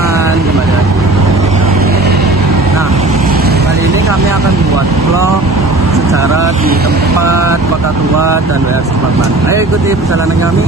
teman-teman, kembali lagi. Nah, kali ini kami akan membuat vlog sejarah di tempat Kota Tua dan WR Supratman. Ayo ikuti perjalanan kami.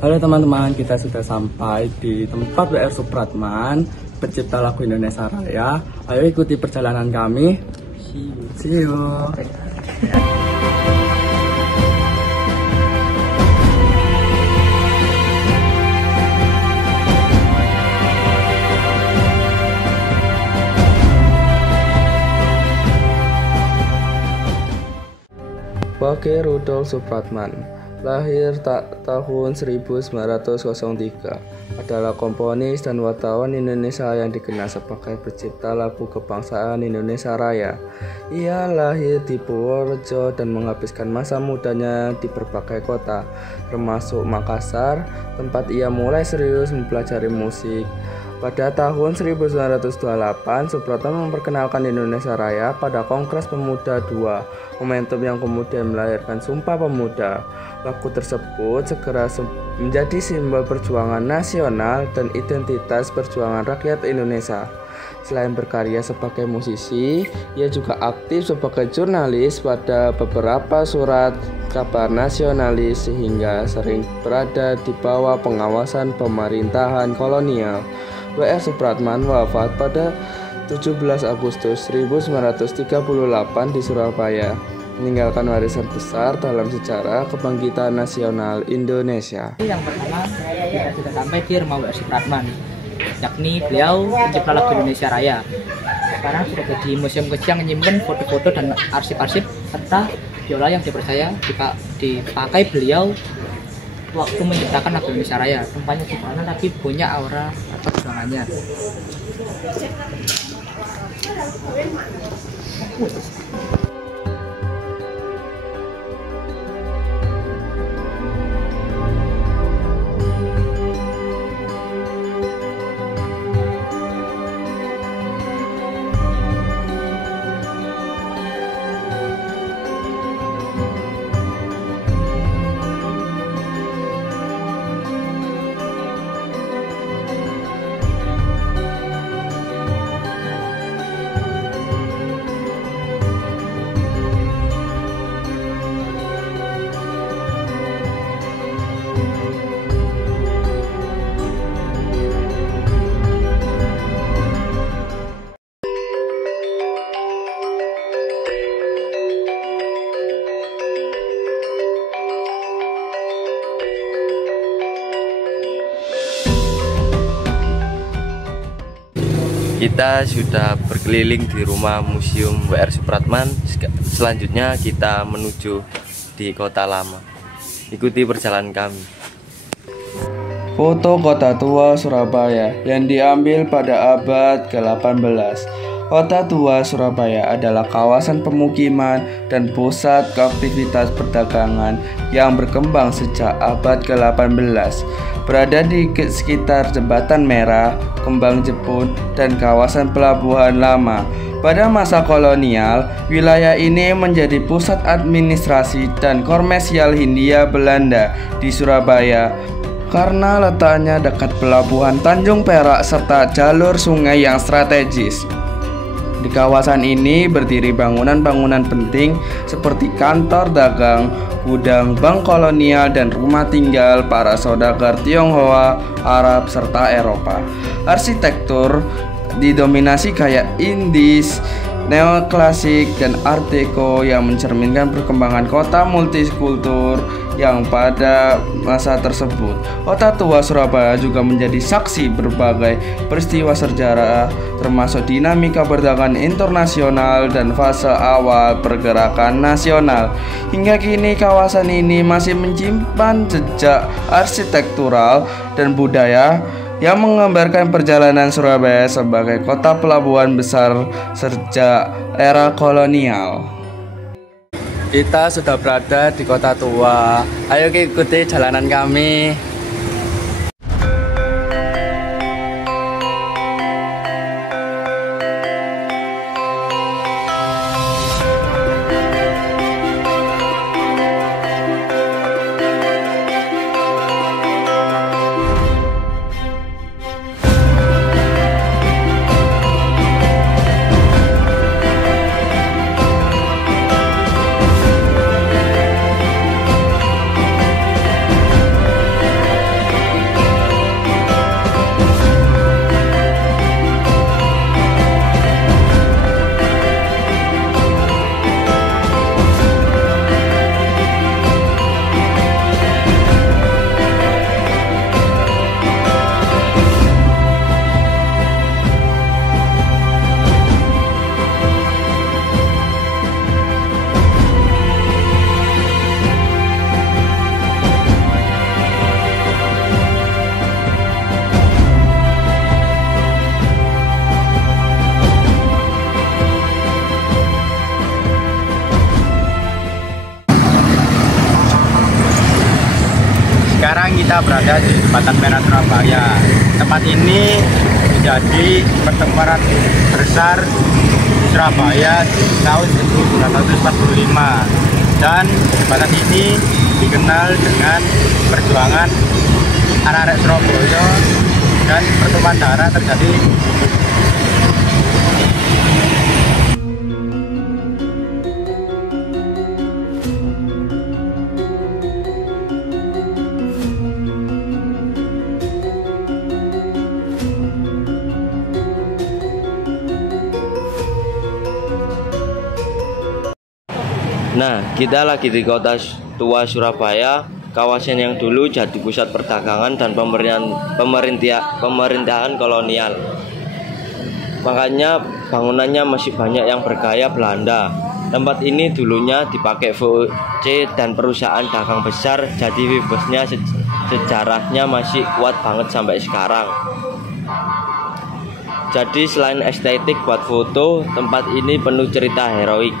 Halo teman-teman, kita sudah sampai di tempat WR Supratman, pencipta lagu Indonesia Raya. Ayo ikuti perjalanan kami. See you. Wage Rudolf Supratman, lahir tahun 1903, adalah komponis dan wartawan Indonesia yang dikenal sebagai pencipta lagu kebangsaan Indonesia Raya. Ia lahir di Purworejo dan menghabiskan masa mudanya di berbagai kota, termasuk Makassar, tempat ia mulai serius mempelajari musik. Pada tahun 1928, Supratman memperkenalkan Indonesia Raya pada Kongres Pemuda II, momentum yang kemudian melahirkan Sumpah Pemuda. Lagu tersebut segera menjadi simbol perjuangan nasional dan identitas perjuangan rakyat Indonesia. Selain berkarya sebagai musisi, ia juga aktif sebagai jurnalis pada beberapa surat kabar nasionalis sehingga sering berada di bawah pengawasan pemerintahan kolonial. WR Supratman wafat pada 17 Agustus 1938 di Surabaya, meninggalkan warisan besar dalam sejarah kebangkitan nasional Indonesia. Yang pertama, kita sudah sampai di rumah WR Supratman, yakni beliau pencipta lagu Indonesia Raya. Sekarang sudah jadi museum kecil yang menyimpan foto-foto dan arsip-arsip serta biola yang dipercaya dipakai beliau waktu menciptakan lagu Indonesia Raya. Tempatnya sederhana tapi punya aura perjuangannya. Kita sudah berkeliling di rumah Museum WR Supratman. Selanjutnya kita menuju di Kota Lama. Ikuti perjalanan kami. Foto Kota Tua Surabaya yang diambil pada abad ke-18. Kota Tua Surabaya adalah kawasan pemukiman dan pusat aktivitas perdagangan yang berkembang sejak abad ke-18. Berada di sekitar Jembatan Merah, Kembang Jepun, dan kawasan Pelabuhan Lama. Pada masa kolonial, wilayah ini menjadi pusat administrasi dan komersial Hindia Belanda di Surabaya karena letaknya dekat pelabuhan Tanjung Perak serta jalur sungai yang strategis. Di kawasan ini berdiri bangunan-bangunan penting seperti kantor dagang, gudang, bank kolonial, dan rumah tinggal para saudagar Tionghoa, Arab, serta Eropa. Arsitektur didominasi gaya Indis neoklasik, dan art deco yang mencerminkan perkembangan kota multikultur yang pada masa tersebut. Kota tua Surabaya juga menjadi saksi berbagai peristiwa sejarah termasuk dinamika perdagangan internasional dan fase awal pergerakan nasional. Hingga kini kawasan ini masih menyimpan jejak arsitektural dan budaya yang menggambarkan perjalanan Surabaya sebagai kota pelabuhan besar sejak era kolonial. Kita sudah berada di kota tua. Ayo ikuti jalanan kami. Sekarang kita berada di Jembatan Merah Surabaya. Tempat ini menjadi pertempuran besar di Surabaya di tahun 1945, dan jembatan ini dikenal dengan perjuangan anak-anak Surabaya dan pertumpahan darah terjadi. Nah, kita lagi di kota tua Surabaya, kawasan yang dulu jadi pusat perdagangan dan pemerintahan kolonial. Makanya bangunannya masih banyak yang bergaya Belanda. Tempat ini dulunya dipakai VOC dan perusahaan dagang besar, jadi vibesnya sejarahnya masih kuat banget sampai sekarang. Jadi selain estetik buat foto, tempat ini penuh cerita heroik.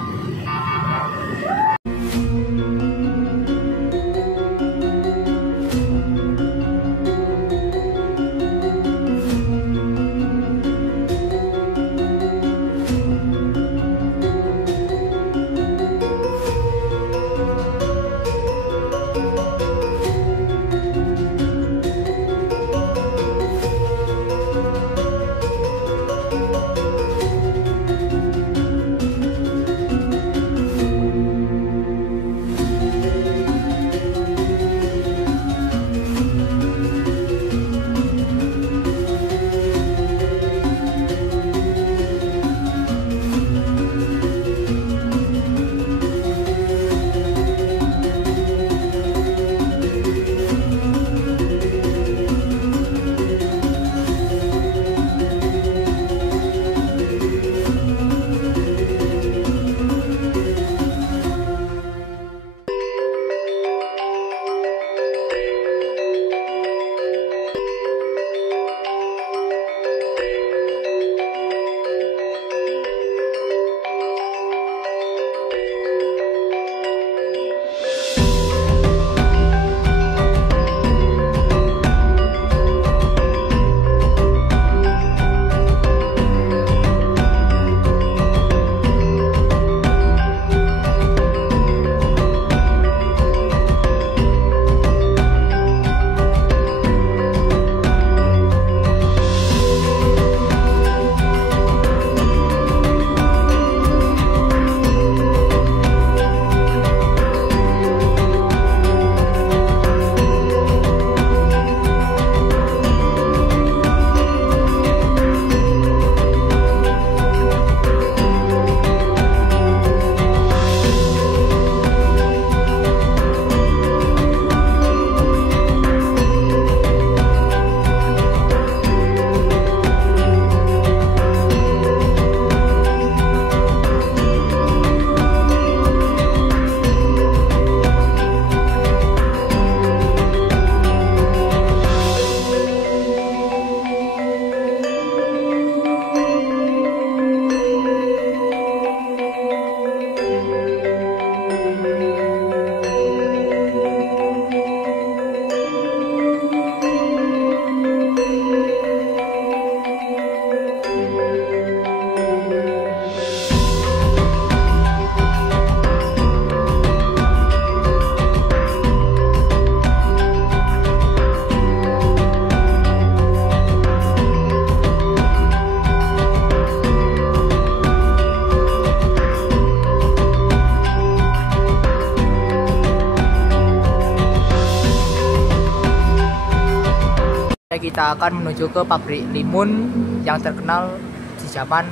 kita akan menuju ke pabrik limun yang terkenal di zaman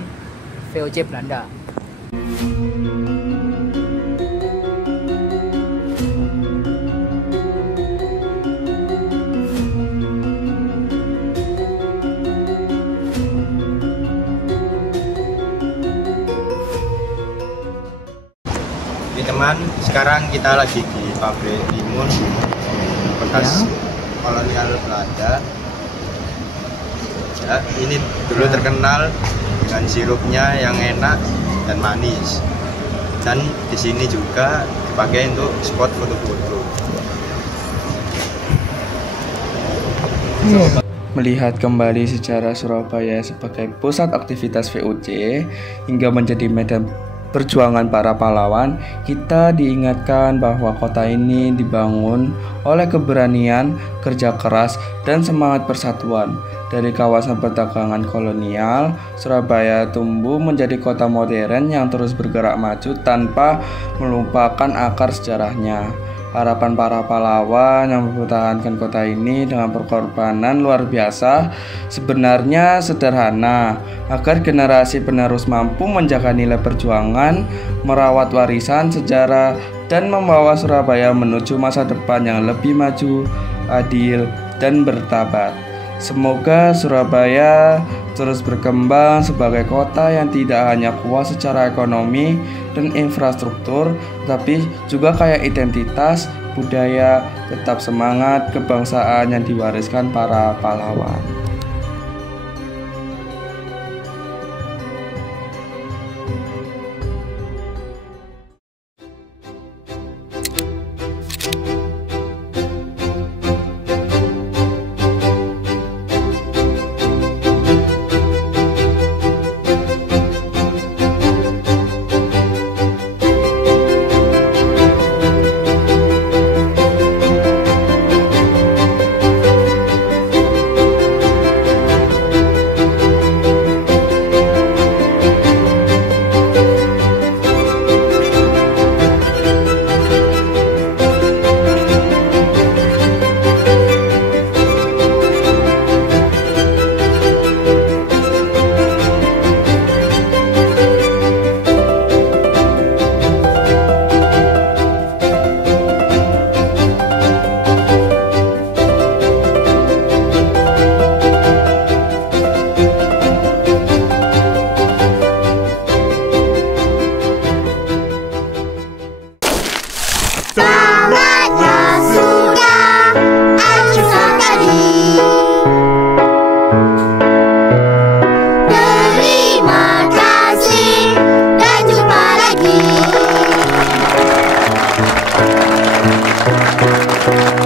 VOC Belanda. Oke teman, sekarang kita lagi di pabrik limun bekas kolonial Belanda. Ya, ini dulu terkenal dengan sirupnya yang enak dan manis. Dan di sini juga dipakai untuk spot foto-foto. Melihat kembali sejarah Surabaya sebagai pusat aktivitas VOC hingga menjadi medan perjuangan para pahlawan, kita diingatkan bahwa kota ini dibangun oleh keberanian, kerja keras, dan semangat persatuan. Dari kawasan perdagangan kolonial, Surabaya tumbuh menjadi kota modern yang terus bergerak maju tanpa melupakan akar sejarahnya. Harapan para pahlawan yang mempertahankan kota ini dengan pengorbanan luar biasa sebenarnya sederhana, agar generasi penerus mampu menjaga nilai perjuangan, merawat warisan sejarah, dan membawa Surabaya menuju masa depan yang lebih maju, adil, dan bermartabat. Semoga Surabaya terus berkembang sebagai kota yang tidak hanya kuat secara ekonomi dan infrastruktur, tapi juga kaya identitas, budaya, tetap semangat kebangsaan yang diwariskan para pahlawan. Thank you.